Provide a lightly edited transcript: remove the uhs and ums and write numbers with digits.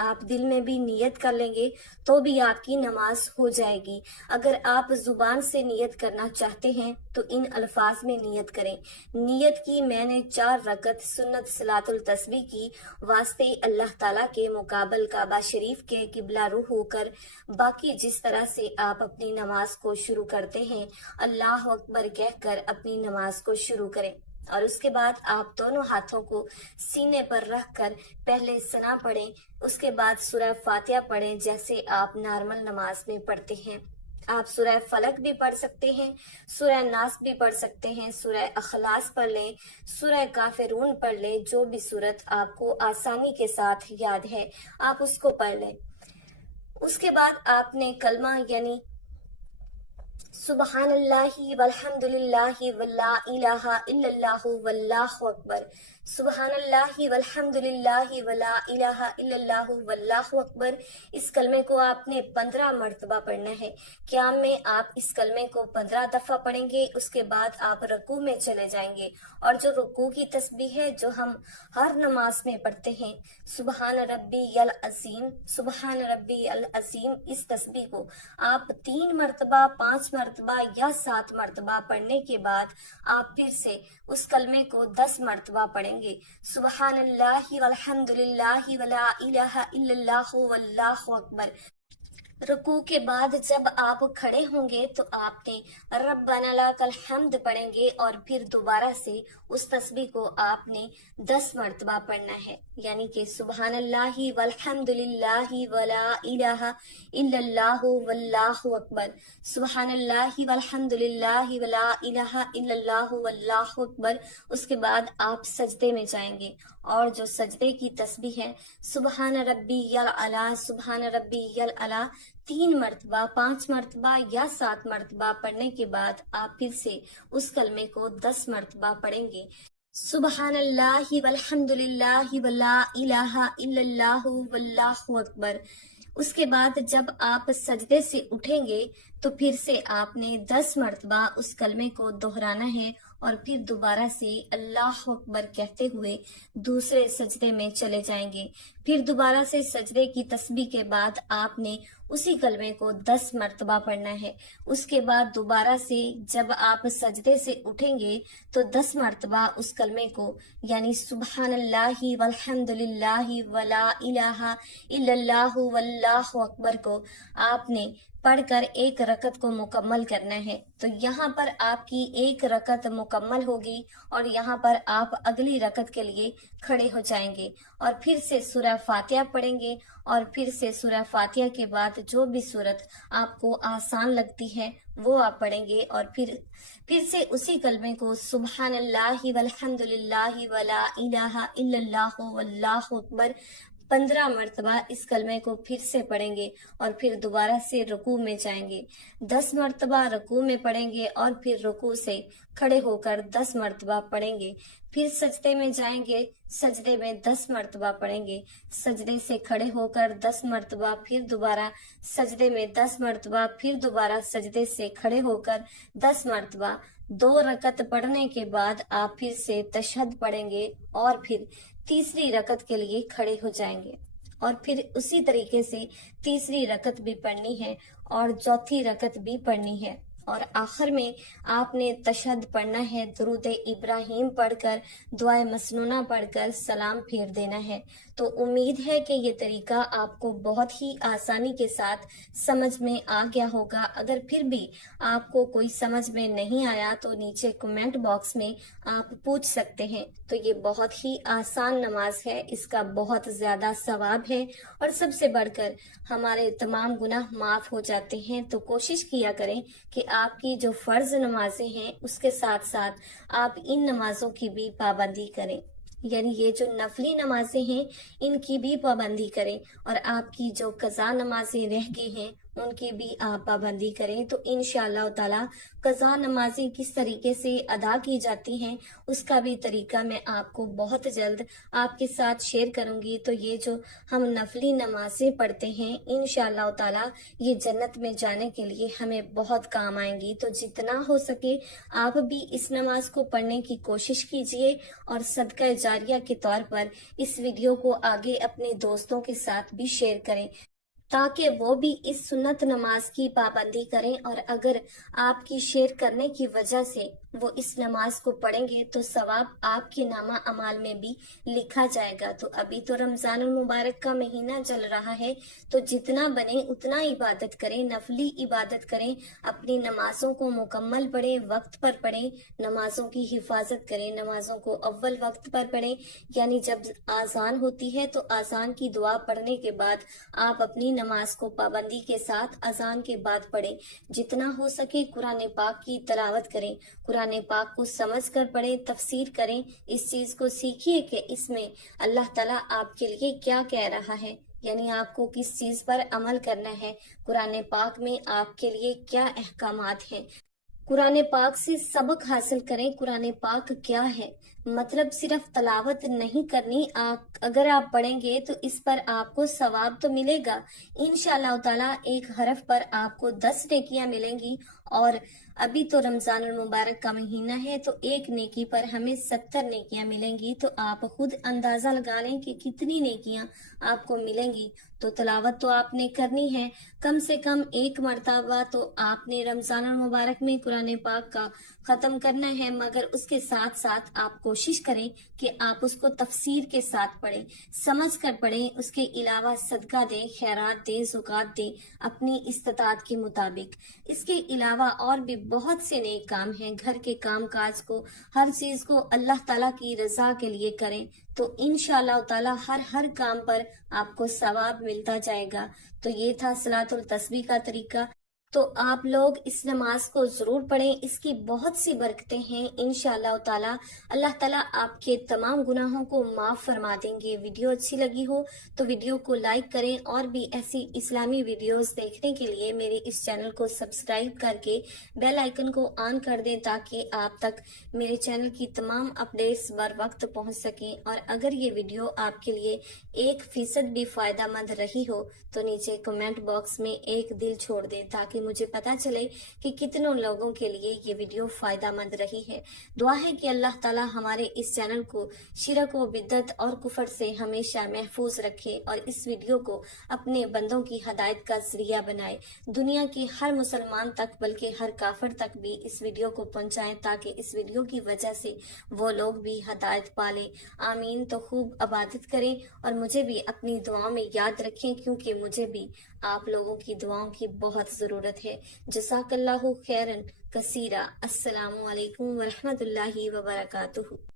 آپ دل میں بھی نیت کر لیں گے تو بھی آپ کی نماز ہو جائے گی۔ اگر آپ زبان سے نیت کرنا چاہتے ہیں تو ان الفاظ میں نیت کریں، نیت کی میں نے 4 رکعت سنت صلاۃ التسبیح کی واسطے اللہ تعالیٰ کے مقابل کعبہ شریف کے قبلہ رخ ہو کر۔ باقی جس طرح سے آپ اپنی نماز کو شروع کرتے ہیں اللہ اکبر کہہ کر اپنی نماز کو شروع کریں، اور اس کے بعد آپ دونوں ہاتھوں کو سینے پر رکھ کر پہلے ثنا پڑھیں، اس کے بعد سورہ فاتحہ پڑھیں جیسے آپ نارمل نماز میں پڑھتے ہیں۔ آپ سورہ فلق بھی پڑھ سکتے ہیں، سورہ ناس بھی پڑھ سکتے ہیں، سورہ اخلاص پڑھ لیں، سورہ کافرون پڑھ لیں، جو بھی صورت آپ کو آسانی کے ساتھ یاد ہے آپ اس کو پڑھ لیں۔ اس کے بعد آپ نے کلمہ یعنی سبحان اللہ والحمد للہ ولا الہ الا اللہ واللہ اکبر، سبحان اللہ والحمد للہ ولا الہ الا اللہ واللہ اکبر، اس کلمے کو آپ نے 15 مرتبہ پڑھنا ہے۔ قیام میں آپ اس کلمے کو 15 دفعہ پڑھیں گے، اس کے بعد آپ رکوع میں چلے جائیں گے، اور جو رکوع کی تسبیح ہے جو ہم ہر نماز میں پڑھتے ہیں سبحان ربی العظیم، سبحان ربی العظیم، اس تسبیح کو آپ 3 مرتبہ 5 مرتبہ یا 7 مرتبہ پڑھنے کے بعد آپ پھر سے اس کلمے کو 10 مرتبہ پڑھیں گے، سبحان اللہ والحمد للہ ولا الہ الا اللہ واللہ اکبر۔ رکوع کے بعد جب آپ کھڑے ہوں گے تو آپ نے ربنا لک الحمد پڑھیں گے، اور پھر دوبارہ سے اس تسبیح کو آپ نے 10 مرتبہ پڑھنا ہے، یعنی کہ سبحان اللہ والحمد للہ ولا الہ الا اللہ واللہ اکبر، سبحان اللہ والحمد للہ ولا الہ الا اللہ واللہ اکبر۔ اس کے بعد آپ سجدے میں جائیں گے، اور جو سجدے کی تسبیح ہے سبحان ربی الاعلی، سبحان ربی الاعلی 3 مرتبہ 5 مرتبہ یا 7 مرتبہ پڑھنے کے بعد آپ پھر سے اس کلمے کو 10 مرتبہ پڑھیں گے، سبحان اللہ والحمد للہ ولا الہ الا اللہ واللہ اکبر۔ اس کے بعد جب آپ سجدے سے اٹھیں گے تو پھر سے آپ نے 10 مرتبہ اس کلمے کو دہرانا ہے، اور پھر دوبارہ سے اللہ اکبر کہتے ہوئے دوسرے سجدے میں چلے جائیں گے۔ پھر دوبارہ سے سجدے کی تسبیح کے بعد آپ نے اسی کلمے کو 10 مرتبہ پڑھنا ہے۔ اس کے بعد دوبارہ سے جب آپ سجدے سے اٹھیں گے تو 10 مرتبہ اس کلمے کو یعنی سبحان اللہ والحمد للہ ولا الہ الا اللہ واللہ اکبر کو آپ نے پڑھ کر 1 رکعت کو مکمل کرنا ہے۔ تو یہاں پر آپ کی 1 رکعت مکمل ہوگی، اور یہاں پر آپ اگلی رکعت کے لیے کھڑے ہو جائیں گے، اور پھر سے سورہ فاتحہ پڑھیں گے، اور پھر سے سورہ فاتحہ کے بعد جو بھی صورت آپ کو آسان لگتی ہے وہ آپ پڑھیں گے، اور پھر سے اسی کلمے کو سبحان اللہ والحمد للہ ولا الہ الا اللہ واللہ اکبر 15 مرتبہ اس کلمے کو پھر سے پڑھیں گے، اور پھر دوبارہ سے رکوع میں جائیں گے، 10 مرتبہ رکوع میں پڑھیں گے، اور پھر رکوع سے کھڑے ہو کر 10 مرتبہ پڑھیں گے، پھر سجدے میں جائیں گے، سجدے میں 10 مرتبہ پڑھیں گے، سجدے سے کھڑے ہو کر 10 مرتبہ، پھر دوبارہ سجدے میں 10 مرتبہ، پھر دوبارہ سجدے سے کھڑے ہو کر 10 مرتبہ۔ 2 رکعت پڑھنے کے بعد آپ پھر سے تشہد پڑھیں گے، اور پھر تیسری رکعت کے لیے کھڑے ہو جائیں گے، اور پھر اسی طریقے سے تیسری رکعت بھی پڑھنی ہے اور چوتھی رکعت بھی پڑھنی ہے، اور آخر میں آپ نے تشہد پڑھنا ہے، درود ابراہیم پڑھ کر دعائے مسنونہ پڑھ کر سلام پھیر دینا ہے۔ تو امید ہے کہ یہ طریقہ آپ کو بہت ہی آسانی کے ساتھ سمجھ میں آ گیا ہوگا۔ اگر پھر بھی آپ کو کوئی سمجھ میں نہیں آیا تو نیچے کمنٹ باکس میں آپ پوچھ سکتے ہیں۔ تو یہ بہت ہی آسان نماز ہے، اس کا بہت زیادہ ثواب ہے، اور سب سے بڑھ کر ہمارے تمام گناہ معاف ہو جاتے ہیں۔ تو کوشش کیا کریں کہ آپ کی جو فرض نمازیں ہیں اس کے ساتھ ساتھ آپ ان نمازوں کی بھی پابندی کریں، یعنی یہ جو نفلی نمازیں ہیں ان کی بھی پابندی کریں، اور آپ کی جو قضا نمازیں رہ گئی ہیں ان کی بھی آپ پابندی کریں تو انشاءاللہ تعالی قضا نمازیں کس طریقے سے ادا کی جاتی ہیں اس کا بھی طریقہ میں آپ کو بہت جلد آپ کے ساتھ شیئر کروں گی۔ تو یہ جو ہم نفلی نمازیں پڑھتے ہیں انشاءاللہ تعالی یہ جنت میں جانے کے لیے ہمیں بہت کام آئیں گی۔ تو جتنا ہو سکے آپ بھی اس نماز کو پڑھنے کی کوشش کیجئے اور صدقہ جاریہ کے طور پر اس ویڈیو کو آگے اپنے دوستوں کے ساتھ بھی شیئر کریں تاکہ وہ بھی اس سنت نماز کی پابندی کریں، اور اگر آپ کی شیئر کرنے کی وجہ سے وہ اس نماز کو پڑھیں گے تو ثواب آپ کے نامہ اعمال میں بھی لکھا جائے گا۔ تو ابھی تو رمضان المبارک کا مہینہ چل رہا ہے تو جتنا بنے اتنا عبادت کریں، نفلی عبادت کریں، اپنی نمازوں کو مکمل پڑھیں، وقت پر پڑھیں، نمازوں کی حفاظت کریں، نمازوں کو اول وقت پر پڑھیں، یعنی جب آذان ہوتی ہے تو آذان کی دعا پڑھنے کے بعد آپ اپنی نماز کو پابندی کے ساتھ اذان کے بعد پڑھیں۔ جتنا ہو سکے قرآن پاک کی تلاوت کریں، قرآن پاک کو سمجھ کر پڑھیں، تفسیر کریں، اس چیز کو سیکھیے کہ اس میں اللہ تعالیٰ آپ کے لیے کیا کہہ رہا ہے، یعنی آپ کو کس چیز پر عمل کرنا ہے، قرآن پاک میں آپ کے لیے کیا احکامات ہیں۔ قرآن پاک سے سبق حاصل کریں، قرآن پاک کیا ہے، مطلب صرف تلاوت نہیں کرنی، اگر آپ پڑھیں گے تو اس پر آپ کو ثواب تو ملے گا انشاءاللہ تعالیٰ، ایک حرف پر آپ کو 10 نیکیاں ملیں گی، اور ابھی تو رمضان المبارک کا مہینہ ہے تو ایک نیکی پر ہمیں 70 نیکیاں ملیں گی، تو آپ خود اندازہ لگا لیں کہ کتنی نیکیاں آپ کو ملیں گی۔ تو تلاوت تو آپ نے کرنی ہے، کم سے کم ایک مرتبہ تو آپ نے رمضان المبارک میں قرآن پاک کا ختم کرنا ہے، مگر اس کے ساتھ ساتھ آپ کوشش کریں کہ آپ اس کو تفسیر کے ساتھ پڑھیں، سمجھ کر پڑھیں، اس کے علاوہ صدقہ دیں، خیرات دیں، زکوٰۃ دیں اپنی استطاعت کے مطابق۔ اس کے علاوہ اور بھی بہت سے نیک کام ہیں، گھر کے کام کاج کو، ہر چیز کو اللہ تعالیٰ کی رضا کے لیے کریں تو انشاءاللہ تعالیٰ ہر کام پر آپ کو ثواب ملتا جائے گا۔ تو یہ تھا صلاۃ التسبیح کا طریقہ، تو آپ لوگ اس نماز کو ضرور پڑھیں، اس کی بہت سی برکتیں ہیں انشاءاللہ تعالیٰ، اللہ تعالیٰ آپ کے تمام گناہوں کو معاف فرما دیں گے۔ ویڈیو اچھی لگی ہو تو ویڈیو کو لائک کریں، اور بھی ایسی اسلامی ویڈیوز دیکھنے کے لیے میرے اس چینل کو سبسکرائب کر کے بیل آئیکن کو آن کر دیں تاکہ آپ تک میرے چینل کی تمام اپڈیٹس بر وقت پہنچ سکیں۔ اور اگر یہ ویڈیو آپ کے لیے 1% بھی فائدہ مند رہی ہو تو نیچے کمنٹ باکس میں ایک دل چھوڑ دیں تاکہ مجھے پتا چلے کہ کتنوں لوگوں کے لیے یہ ویڈیو فائدہ مند رہی ہے۔ دعا ہے کہ اللہ تعالی ہمارے اس چینل کو شرک و بدعت اور کفر سے ہمیشہ محفوظ رکھے، اور اس ویڈیو کو اپنے بندوں کی ہدایت کا ذریعہ بنائے، دنیا کے ہر مسلمان تک بلکہ ہر کافر تک بھی اس ویڈیو کو پہنچائیں تاکہ اس ویڈیو کی وجہ سے وہ لوگ بھی ہدایت پالیں۔ آمین۔ تو خوب عبادت کریں اور مجھے بھی اپنی دعاؤں میں یاد رکھیں، کیونکہ مجھے بھی آپ لوگوں کی دعاؤں کی بہت ضرورت ہے۔ جزاک اللہ خیرن کثیرہ۔ السلام علیکم ورحمۃ اللہ وبرکاتہ۔